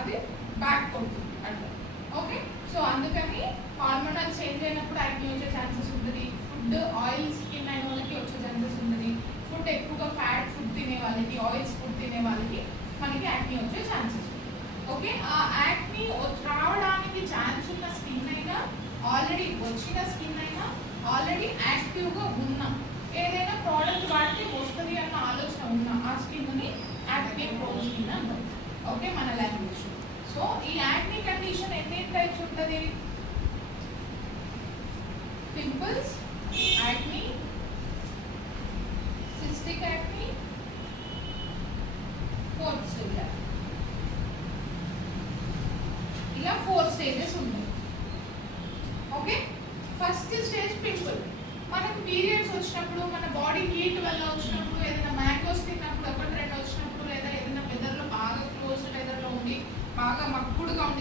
అది బ్యాక్ కొడుతుంది అట్లా. ఓకే, సో అందుకని హార్మోనల్ చేంజ్ అయినప్పుడు యాక్ని వచ్చే ఛాన్సెస్ ఉంటుంది. ఫుడ్ ఆయిల్ స్కిన్ అయిన వాళ్ళకి వచ్చే ఛాన్సెస్ ఉంటుంది. ఫుడ్ ఎక్కువగా ఫ్యాట్ ఫుడ్ తినే వాళ్ళకి, ఆయిల్స్ ఫుడ్ తినే వాళ్ళకి మనకి యాక్ని వచ్చే ఛాన్సెస్ ఉంటుంది. ఓకే, ఆ యాక్ని రావడానికి ఛాన్స్ ఉన్న స్కిన్ అయినా, ఆల్రెడీ వచ్చిన స్కిన్ అయినా, ఆల్రెడీ యాక్టివ్గా ఉన్న ఏదైనా ప్రోడక్ట్ వాడితే వస్తుంది అన్న ఆలోచన ఉన్న ఆ స్కిన్ని యాక్ని ప్రోన్ స్కిన్ అంటారు. ఓకే, మన లాంగ్వేజ్. సో ఈ యాక్ని కండిషన్ ఎన్ని టైప్స్ ఉంటుంది? Pimples, acne, cystic acne, fourth stage acne. ఇలా 4 స్టేజెస్ ఉంటాయి. Okay, first stage pimple. మనకు పీరియడ్స్ వచ్చినప్పుడు, మన బాడీ హీట్ వల్ల వచ్చినప్పుడు, ఏదైనా మ్యాంగోస్ తిన్నప్పుడు, 1-2 వచ్చినప్పుడు, లేదా ఏదైనా వెదర్లో బాగా క్లోజ్డ్ వెదర్లో ఉండి బాగా మక్కుడుగా ఉండి